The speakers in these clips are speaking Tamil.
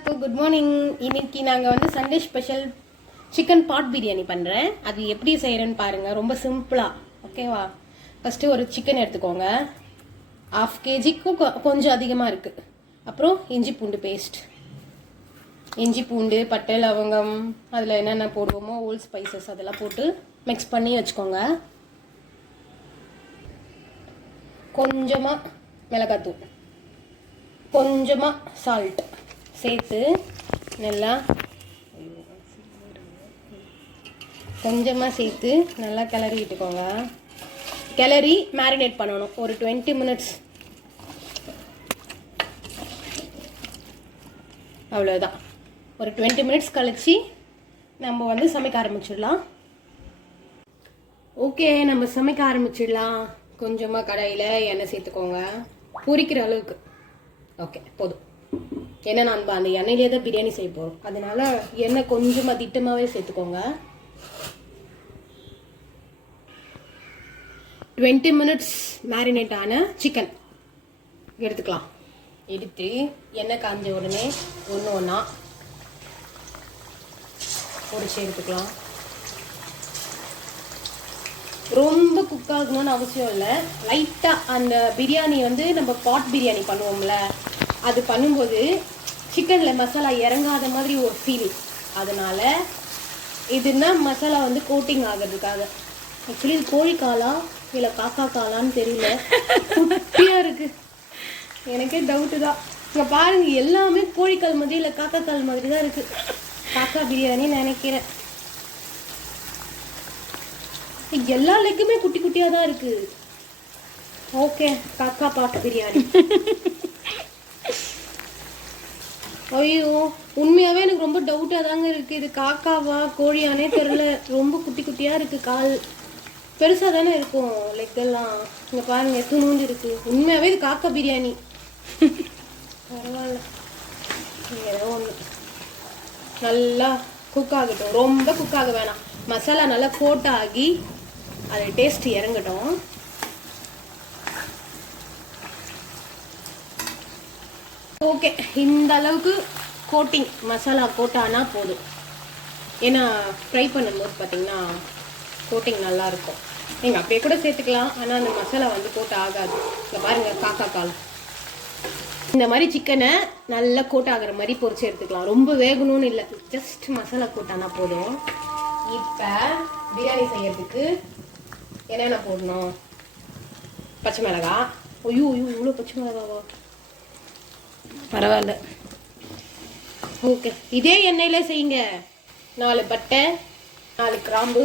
எல்லாருக்கும் குட் மார்னிங். இன்னைக்கு நாங்கள் வந்து சண்டே ஸ்பெஷல் சிக்கன் பாட் பிரியாணி பண்ணுறேன். அது எப்படி செய்கிறேன்னு பாருங்கள். ரொம்ப சிம்பிளாக. ஓகேவா? ஃபஸ்ட்டு ஒரு சிக்கன் எடுத்துக்கோங்க. 1/2 kgக்கும் கொஞ்சம் அதிகமாக இருக்குது. அப்புறம் இஞ்சி பூண்டு பேஸ்ட், இஞ்சி பூண்டு, பட்டை, லவங்கம், அதில் என்னென்ன போடுவோமோ ஓல் ஸ்பைசஸ் அதெல்லாம் போட்டு மிக்ஸ் பண்ணி வச்சுக்கோங்க. கொஞ்சமாக மிளகாத்தூள், கொஞ்சமாக சால்ட் சேர்த்து நல்லா கொஞ்சமாக சேர்த்து நல்லா கிளறி விட்டுக்கோங்க. கிளறி மேரினேட் பண்ணணும் ஒரு 20 மினிட்ஸ். அவ்வளோதான். ஒரு 20 மினிட்ஸ் கழிச்சு நம்ம வந்து சமைக்க ஆரம்பிச்சிடலாம். ஓகே, நம்ம சமைக்க ஆரம்பிச்சிடலாம். கொஞ்சமாக கடாயில் எண்ணெய் சேர்த்துக்கோங்க, பொரிக்கிற அளவுக்கு. ஓகே, போதும். ஏன்னா நம்ம அந்த எண்ணெயிலே தான் பிரியாணி செய்ய போகிறோம். அதனால எண்ணெய் கொஞ்சமாக திட்டமாகவே சேர்த்துக்கோங்க. 20 மினிட்ஸ் மேரினேட் ஆன சிக்கன் எடுத்துக்கலாம். எடுத்து எண்ணெய் காஞ்ச உடனே ஒன்று ஒன்றா பொரிச்சு எடுத்துக்கலாம். ரொம்ப குக் ஆகணும்னு அவசியம் இல்லை. லைட்டாக அந்த பிரியாணி வந்து நம்ம பாட் பிரியாணி பண்ணுவோம்ல, அது பண்ணும்போது சிக்கனில் மசாலா இறங்காத மாதிரி ஒரு ஃபீல். அதனால் இதுன்னா மசாலா வந்து கோட்டிங் ஆகிறதுக்காக. ஆக்சுவலி இது கோழிக்காலா இல்லை காக்கா காலான்னு தெரியல, குட்டியாக இருக்குது. எனக்கே டவுட்டு தான். இங்கே பாருங்கள், எல்லாமே கோழிக்கால் மாதிரி இல்லை காக்கா கால் மாதிரி தான் இருக்குது. காக்கா பிரியாணி நினைக்கிறேன். எல்லா லெக்குமே குட்டி குட்டியாக தான் இருக்குது. ஓகே, காக்கா பாட் பிரியாணி. ஐயோ, உண்மையாகவே எனக்கு ரொம்ப டவுட்டாக தாங்க இருக்குது. இது காக்காவா கோழியானே தெரில. ரொம்ப குட்டி குட்டியாக இருக்குது. கால் பெருசாக தானே இருக்கும் லெக்கெல்லாம். இங்கே பாருங்கள், துணுண்டு இருக்குது. உண்மையாகவே இது காக்கா பிரியாணி. பரவாயில்ல, ஏதோ ஒன்று. நல்லா குக் ஆகட்டும். ரொம்ப குக் ஆக வேணாம். மசாலா நல்லா கோட் ஆகி அது டேஸ்ட் இறங்கட்டும். ஓகே, இந்த அளவுக்கு கோட்டிங் மசாலா கோட்டானா போதும். ஏன்னா ஃப்ரை பண்ணும்போது பார்த்தீங்கன்னா கோட்டிங் நல்லாயிருக்கும். நீங்கள் அப்படியே கூட சேர்த்துக்கலாம், ஆனால் அந்த மசாலா வந்து கோட் ஆகாது. இங்கே பாருங்கள், காக்கா கால். இந்த மாதிரி சிக்கனை நல்லா கோட் ஆகிற மாதிரி பொரிச்சு எடுத்துக்கலாம். ரொம்ப வேகணும்னு இல்லை, ஜஸ்ட் மசாலா கோட்டானா போதும். இப்போ பிரியாணி செய்யறதுக்கு என்னென்ன போடணும்? பச்சை மிளகா. ஐயோ ஐயோ, இவ்வளோ பச்சை மிளகாவா? பரவாயில்ல. ஓகே, இதே எண்ணெயில் செய்யுங்க. 4 பட்டை, 4 கிராம்பு,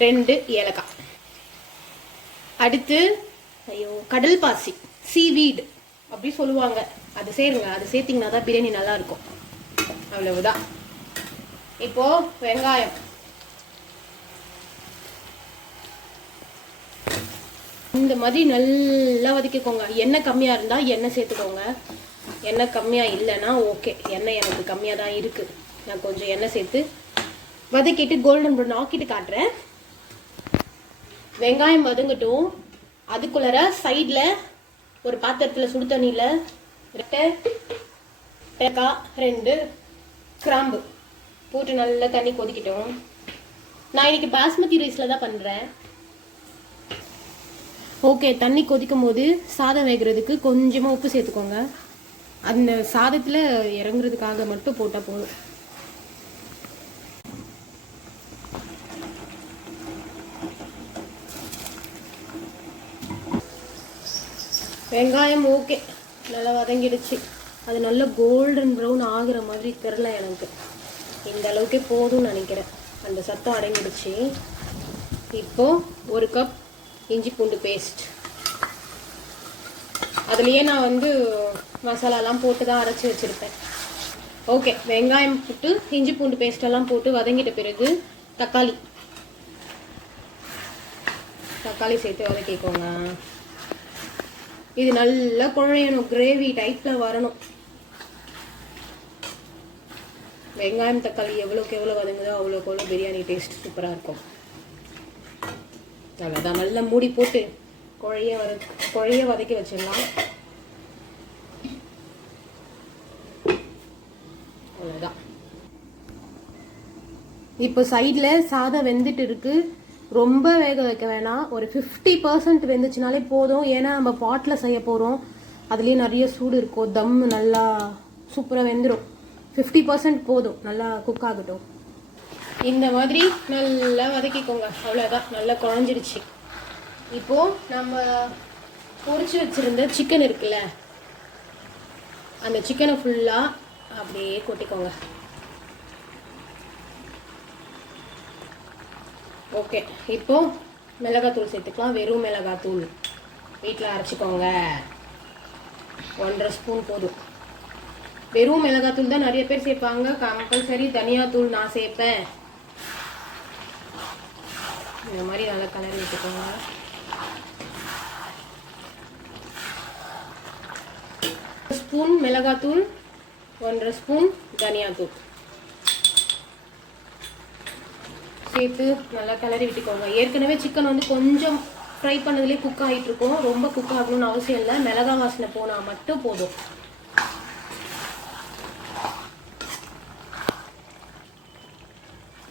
2 ஏலக்காய். அடுத்து கடல் பாசி, சீவீடு அப்படி சொல்லுவாங்க, அது சேருங்க. அது சேர்த்திங்கன்னா தான் பிரியாணி நல்லா இருக்கும். அவ்வளவுதான். இப்போ வெங்காயம். இந்த மாதிரி நல்லா வதக்கிக்கோங்க. எண்ணெய் கம்மியாக இருந்தால் எண்ணெய் சேர்த்துக்கோங்க. எண்ணெய் கம்மியாக இல்லைன்னா ஓகே. எண்ணெய் எனக்கு கம்மியாக தான் இருக்குது. நான் கொஞ்சம் எண்ணெய் சேர்த்து வதக்கிட்டு கோல்டன் ப்ரௌன் ஆக்கிட்டு காட்டுறேன். வெங்காயம் வதங்கட்டும். அதுக்குள்ளார சைடில் ஒரு பாத்திரத்தில் சுடு தண்ணியில் 2 ஏலக்காய், 2 கிராம்பு போட்டு நல்லா தண்ணி கொதிக்கிட்டோம். நான் இன்னைக்கு பாஸ்மதி ரைஸில் தான் பண்ணுறேன். ஓகே, தண்ணி கொதிக்கும் போது சாதம் வேகிறதுக்கு கொஞ்சமாக உப்பு சேர்த்துக்கோங்க. அந்த சாதத்தில் இறங்குறதுக்காக மட்டும் போட்டால் போதும். வெங்காயம் ஓகே, நல்லா வதங்கிடுச்சு. அது நல்லா கோல்டன் ப்ரௌன் ஆகுற மாதிரி தெரில எனக்கு. இந்த அளவுக்கே போதும்னு நினைக்கிறேன். அந்த சத்தம் அடங்கிடுச்சு. இப்போது 1 கப் இஞ்சி பூண்டு பேஸ்ட். அதுலேயே நான் வந்து மசாலாலாம் போட்டு தான் அரைச்சி வச்சுருப்பேன். ஓகே, வெங்காயம் போட்டு இஞ்சி பூண்டு பேஸ்டெல்லாம் போட்டு வதங்கிட்ட பிறகு தக்காளி சேர்த்து வதக்கிக்கோங்க. இது நல்லா குழையணும், கிரேவி டைப்பில் வரணும். வெங்காயம் தக்காளி எவ்வளோக்கு எவ்வளோ வதங்குதோ அவ்வளோக்கு எவ்வளோ பிரியாணி டேஸ்ட் சூப்பராக இருக்கும். அவ்வளோதான். நல்லா மூடி போட்டு குழைய வதக்கி வச்சிடலாம். இப்போ சைடில் சாதம் வெந்துட்டு இருக்கு. ரொம்ப வேக வைக்க வேணாம், ஒரு 50% வெந்துச்சுனாலே போதும். ஏன்னா நம்ம பாட்டில் செய்ய போகிறோம், அதுலேயே நிறைய சூடு இருக்கும். தம் நல்லா சூப்பராக வெந்துடும். 50% போதும், நல்லா குக் ஆகட்டும். இந்த மாதிரி நல்லா வதக்கிக்கோங்க. அவ்வளோதான், நல்லா குழஞ்சிடுச்சு. இப்போது நம்ம பொரிச்சு வச்சுருந்த சிக்கன் இருக்குல்ல, அந்த சிக்கனை ஃபுல்லாக அப்படியே கொட்டிக்கோங்க. ஓகே, இப்போ மிளகாத்தூள் சேர்த்துக்கலாம். வெறும் மிளகாத்தூள் வீட்டில் அரைச்சிக்கோங்க. 1.5 ஸ்பூன் போதும். வெறும் மிளகாத்தூள் தான் நிறைய பேர் சேர்ப்பாங்க, கம்பல்சரி தனியாத்தூள் நான் சேர்ப்பேன். இந்த மாதிரி நல்லா கலர் விட்டுக்கோங்க. ஸ்பூன் மிளகாத்தூள், 1.5 ஸ்பூன் தனியாத்தூள் சேர்த்து நல்லா கிளறி விட்டுக்கோங்க. ஏற்கனவே சிக்கன் வந்து கொஞ்சம் ஃப்ரை பண்ணதுலேயே குக் ஆகிட்டு இருக்கும், ரொம்ப குக் ஆகணும்னு அவசியம் இல்லை. மிளகா வாசனை போனால் மட்டும் போதும்.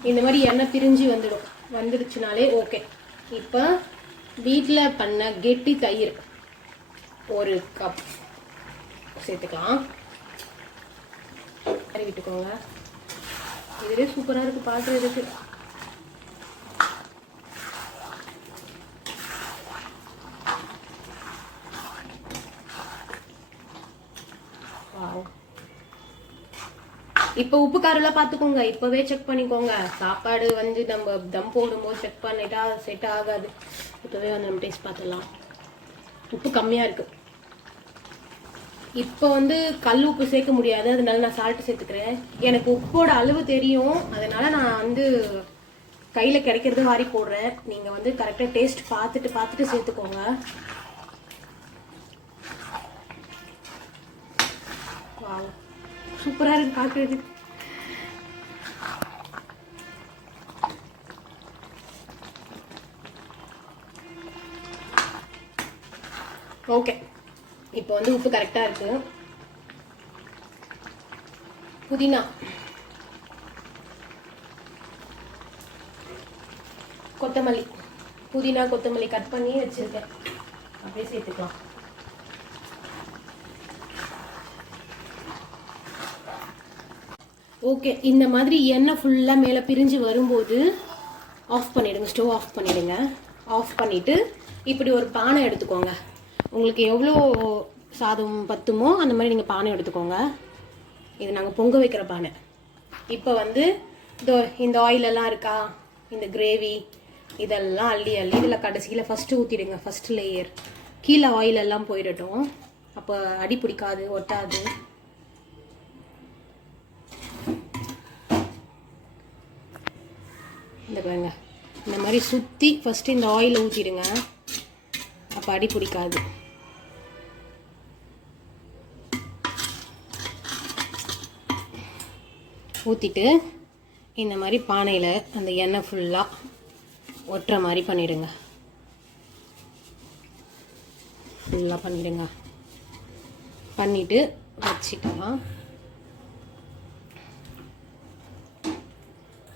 இந்த மாதிரி எண்ணெய் பிரிஞ்சு வந்துடுச்சுனாலே ஓகே. இப்போ வீட்டில் பண்ண கெட்டி தயிர் 1 கப் சேர்த்துக்கலாம். கறி விட்டுக்கோங்க. இதுவே சூப்பராக இருக்குது பார்க்குறதுக்கு. இப்போ உப்பு காரெல்லாம் பார்த்துக்கோங்க, இப்போவே செக் பண்ணிக்கோங்க. சாப்பாடு வந்து நம்ம தம் போடும்போது செக் பண்ணிட்டா செட் ஆகாது. இப்போவே வந்து நம்ம டேஸ்ட் பார்த்துடலாம். உப்பு கம்மியாக இருக்குது. இப்போ வந்து கல் உப்பு சேர்க்க முடியாது, அதனால நான் சால்ட்டு சேர்த்துக்கிறேன். எனக்கு உப்போட அளவு தெரியும், அதனால நான் வந்து கையில் கிடைக்கிறது வாரி போடுறேன். நீங்கள் வந்து கரெக்டாக டேஸ்ட் பார்த்துட்டு சேர்த்துக்கோங்க. சூப்பராக இருக்கு பார்க்குறது. ஓகே, இப்போ வந்து உப்பு கரெக்டாக இருக்கு. புதினா, கொத்தமல்லி, புதினா கொத்தமல்லி கட் பண்ணி வச்சிருக்கேன், அப்படியே சேர்த்துக்கலாம். ஓகே, இந்த மாதிரி எண்ணெய் ஃபுல்லாக மேலே பிரிஞ்சு வரும்போது ஆஃப் பண்ணிவிடுங்க, ஸ்டவ் ஆஃப் பண்ணிவிடுங்க. ஆஃப் பண்ணிவிட்டு இப்படி ஒரு பானை எடுத்துக்கோங்க. உங்களுக்கு எவ்வளோ சாதம் பத்துமோ அந்த மாதிரி நீங்கள் பானை எடுத்துக்கோங்க. இது நாங்கள் பொங்க வைக்கிற பானை. இப்போ வந்து இந்த ஆயிலெல்லாம் இருக்கா, இந்த கிரேவி இதெல்லாம் அள்ளி இதில் கடைசியில் ஃபஸ்ட்டு ஊற்றிடுங்க. ஃபஸ்ட்டு லேயர் கீழே ஆயிலெல்லாம் போயிடட்டும், அப்போ அடி பிடிக்காது, ஒட்டாது. இந்த பாருங்க, இந்த மாதிரி சுற்றி ஃபஸ்ட்டு இந்த ஆயிலை ஊற்றிடுங்க, அப்போ அடி பிடிக்காது. ஊற்றிட்டு இந்த மாதிரி பானையில் அந்த எண்ணெய் ஃபுல்லாக ஒட்டுற மாதிரி பண்ணிவிடுங்க. ஃபுல்லாக பண்ணிவிடுங்க. பண்ணிவிட்டு வச்சுக்கலாம்.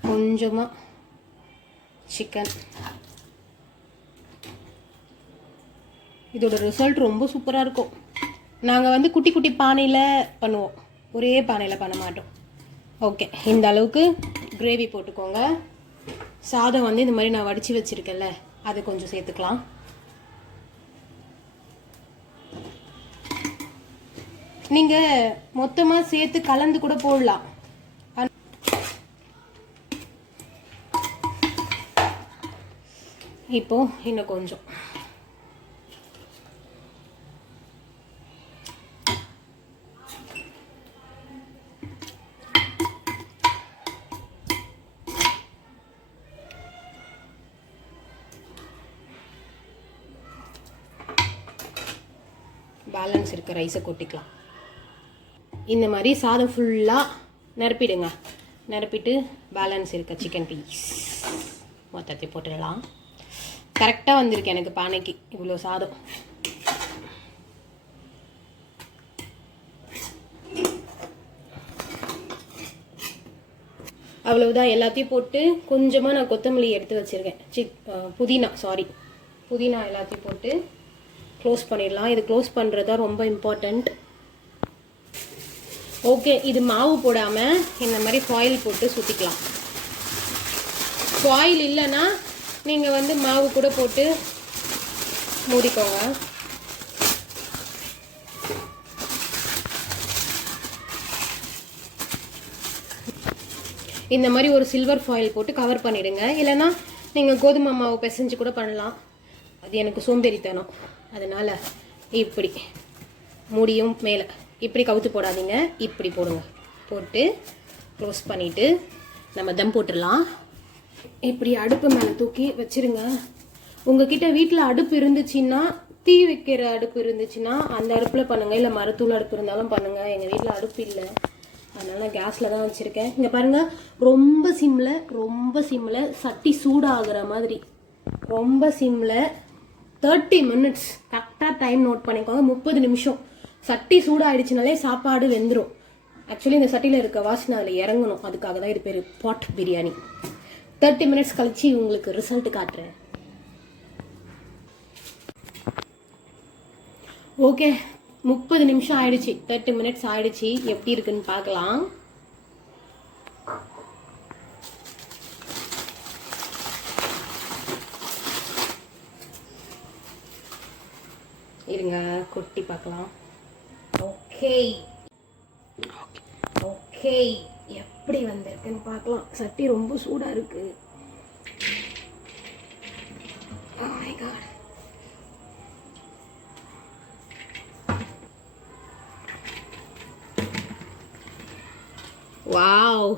கொஞ்சமாக சிக்கன். இதோட ரிசல்ட் ரொம்ப சூப்பராக இருக்கும். நாங்கள் வந்து குட்டி குட்டி பானையில் பண்ணுவோம், ஒரே பானையில் பண்ண மாட்டோம். ஓகே, இந்த அளவுக்கு கிரேவி போட்டுக்கோங்க. சாதம் வந்து இந்த மாதிரி நான் வடித்து வச்சுருக்கேன்ல, அது கொஞ்சம் சேர்த்துக்கலாம். நீங்கள் மொத்தமாக சேர்த்து கலந்து கூட போடலாம். இப்போ இன்னும் கொஞ்சம் பேலன்ஸ் இருக்க ரைஸை கொட்டிக்கலாம். இந்த மாதிரி சாதம் ஃபுல்லாக நிரப்பிடுங்க. நிரப்பிட்டு பேலன்ஸ் இருக்க சிக்கன் பீஸ் மொத்தத்தை போட்டுடலாம். கரெக்டாக வந்திருக்கு எனக்கு பானைக்கு இவ்வளோ சாதம். அவ்வளவுதான். எல்லாத்தையும் போட்டு கொஞ்சமாக நான் கொத்தமல்லி எடுத்து வச்சுருக்கேன். புதினா எல்லாத்தையும் போட்டு க்ளோஸ் பண்ணிடலாம். இது க்ளோஸ் பண்ணுறது தான் ரொம்ப இம்பார்ட்டண்ட். ஓகே, இது மாவு போடாமல் இந்த மாதிரி ஃபாயில் போட்டு சுற்றிக்கலாம். ஃபாயில் இல்லைன்னா நீங்கள் மாவு கூட போட்டு மூடிக்கோங்க. இந்த மாதிரி ஒரு சில்வர் ஃபாயில் போட்டு கவர் பண்ணிடுங்க. இல்லைன்னா நீங்கள் கோதுமை மாவு பிசைஞ்சு கூட பண்ணலாம். அது எனக்கு சோம்பேறித்தனம். அதனால் இப்படி மூடியும் மேலே இப்படி கவுத்து போடாதீங்க, இப்படி போடுங்க. போட்டு க்ளோஸ் பண்ணிவிட்டு நம்ம தம் போட்டுடலாம். இப்படி அடுப்பு மேலே தூக்கி வச்சுருங்க. உங்ககிட்ட வீட்டில் அடுப்பு இருந்துச்சுன்னா, தீ வைக்கிற அடுப்பு இருந்துச்சுன்னா அந்த அடுப்பில் பண்ணுங்கள். இல்லை மரத்தூள் அடுப்பு இருந்தாலும் பண்ணுங்கள். எங்கள் வீட்டில் அடுப்பு இல்லை, அதனால் கேஸில் தான் வச்சுருக்கேன். இங்கே பாருங்கள், ரொம்ப சிம்மில் சட்டி சூடாகிற மாதிரி, ரொம்ப சிம்மில் 30 மினிட்ஸ் கரெக்டாக டைம் நோட் பண்ணிக்கோங்க. 30 நிமிஷம். சட்டி சூடாகிடுச்சுனாலே சாப்பாடு வெந்துடும். ஆக்சுவலி இந்த சட்டியில் இருக்க வாசனை அதில் இறங்கணும். அதுக்காக தான் இது பேர் பாட் பிரியாணி. 30 மினிட்ஸ் கழிச்சு உங்களுக்கு ரிசல்ட் காட்டுறேன். ஓகே, 30 நிமிஷம் ஆயிடுச்சு. 30 மினிட்ஸ் ஆயிடுச்சு. எப்படி இருக்குன்னு பார்க்கலாம். இருங்க, கொட்டி பார்க்கலாம். ஓகே, எப்படி வந்திருக்குன்னு பார்க்கலாம். சட்டி ரொம்ப சூடா இருக்கு. Oh my God. வாவ்,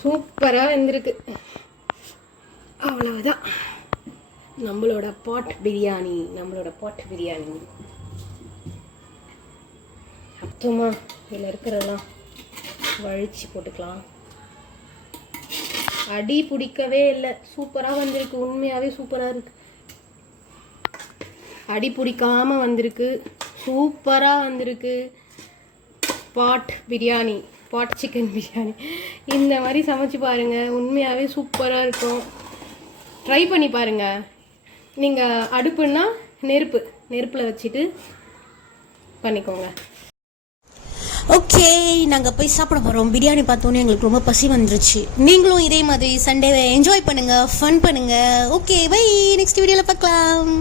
சூப்பராக வந்திருக்கு. அவ்வளவுதான், நம்மளோட பாட் பிரியாணி. அப்புறமா இதில் இருக்கிறதெல்லாம் வழிச்சு போட்டுக்கலாம். அடி பிடிக்கவே இல்லை. சூப்பராக வந்திருக்கு. உண்மையாகவே சூப்பராக இருக்கு. அடி பிடிக்காம வந்திருக்கு. சூப்பராக வந்திருக்கு. பாட் சிக்கன் பிரியாணி இந்த மாதிரி சமைச்சு பாருங்கள். உண்மையாகவே சூப்பராக இருக்கும். ட்ரை பண்ணி பாருங்கள். நீங்கள் அடுப்புன்னா நெருப்பில் வச்சுட்டு பண்ணிக்கோங்க. ஓகே, நாங்கள் போய் சாப்பிட போகிறோம். பிரியாணி பார்த்தோன்னே எங்களுக்கு ரொம்ப பசி வந்துருச்சு. நீங்களும் இதே மாதிரி சண்டேவை என்ஜாய் பண்ணுங்கள், ஃபன் பண்ணுங்கள். Okay, bye. நெக்ஸ்ட் வீடியோவில் பார்க்கலாம்.